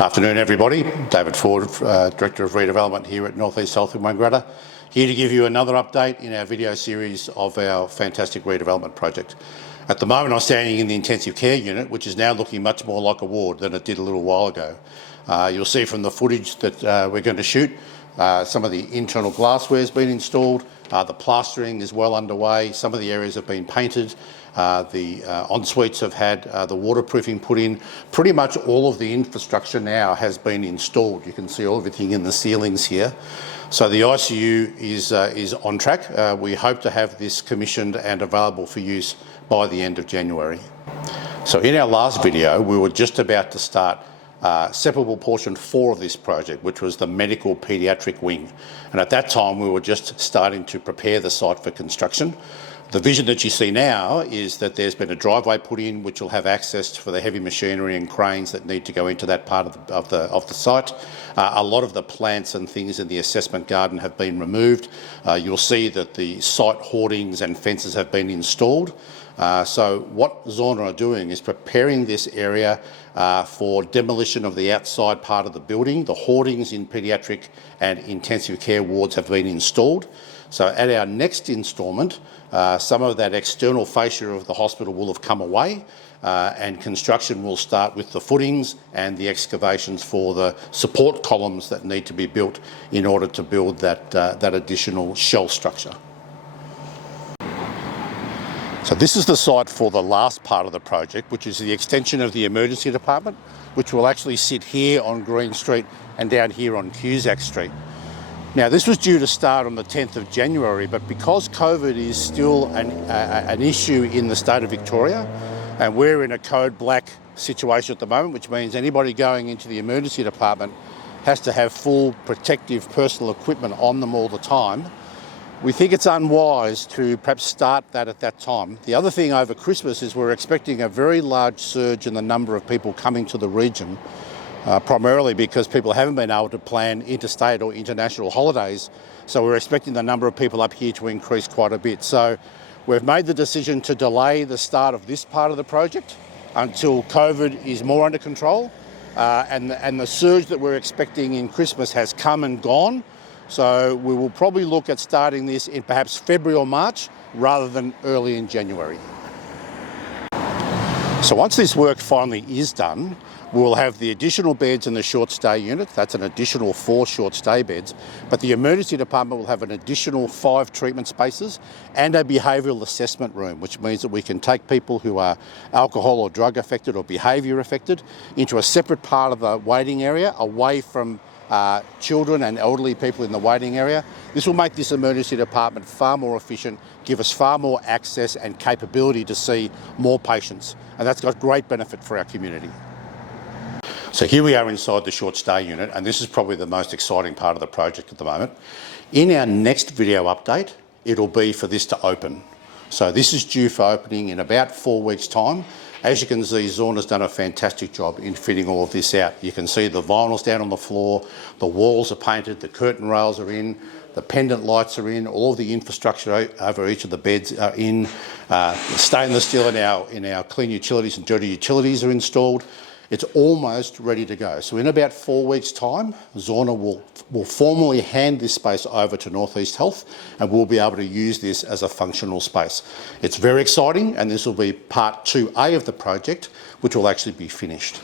Afternoon, everybody. David Ford, Director of Redevelopment here at North East Health in Wangaratta, here to give you another update in our video series of our fantastic redevelopment project. At the moment, I'm standing in the intensive care unit, which is now looking much more like a ward than it did a little while ago. You'll see from the footage that we're going to shoot, some of the internal glassware has been installed, the plastering is well underway, some of the areas have been painted, the en-suites have had the waterproofing put in. Pretty much all of the infrastructure now has been installed. You can see everything in the ceilings here. So the ICU is on track. We hope to have this commissioned and available for use by the end of January. So in our last video, we were just about to start separable portion 4 of this project, which was the medical paediatric wing. And at that time, we were just starting to prepare the site for construction. The vision that you see now is that there's been a driveway put in which will have access for the heavy machinery and cranes that need to go into that part of the site. A lot of the plants and things in the assessment garden have been removed. You'll see that the site hoardings and fences have been installed. So what Zorna are doing is preparing this area for demolition of the outside part of the building. The hoardings in paediatric and intensive care wards have been installed. So at our next instalment, some of that external fascia of the hospital will have come away and construction will start with the footings and the excavations for the support columns that need to be built in order to build that additional shell structure. So this is the site for the last part of the project, which is the extension of the emergency department, which will actually sit here on Green Street and down here on Cusack Street. Now, this was due to start on the 10th of January, but because COVID is still an issue in the state of Victoria, and we're in a code black situation at the moment, which means anybody going into the emergency department has to have full protective personal equipment on them all the time, we think it's unwise to perhaps start that at that time. The other thing over Christmas is we're expecting a very large surge in the number of people coming to the region, primarily because people haven't been able to plan interstate or international holidays. So we're expecting the number of people up here to increase quite a bit. So we've made the decision to delay the start of this part of the project until COVID is more under control. And the surge that we're expecting in Christmas has come and gone. So we will probably look at starting this in perhaps February or March rather than early in January. So once this work finally is done, we'll have the additional beds in the short stay unit. That's an additional 4 short stay beds. But the emergency department will have an additional 5 treatment spaces and a behavioural assessment room, which means that we can take people who are alcohol or drug affected or behaviour affected into a separate part of the waiting area away from children and elderly people in the waiting area. This will make this emergency department far more efficient, give us far more access and capability to see more patients. And that's got great benefit for our community. So here we are inside the short stay unit, and this is probably the most exciting part of the project at the moment. In our next video update, it'll be for this to open. So this is due for opening in about 4 weeks' time. As you can see, Zorna's done a fantastic job in fitting all of this out. You can see the vinyl's down on the floor, the walls are painted, the curtain rails are in, the pendant lights are in, all of the infrastructure over each of the beds are in, the stainless steel in our clean utilities and dirty utilities are installed. It's almost ready to go. So in about 4 weeks' time, Zorna will formally hand this space over to North East Health and we'll be able to use this as a functional space. It's very exciting, and this will be part 2A of the project, which will actually be finished.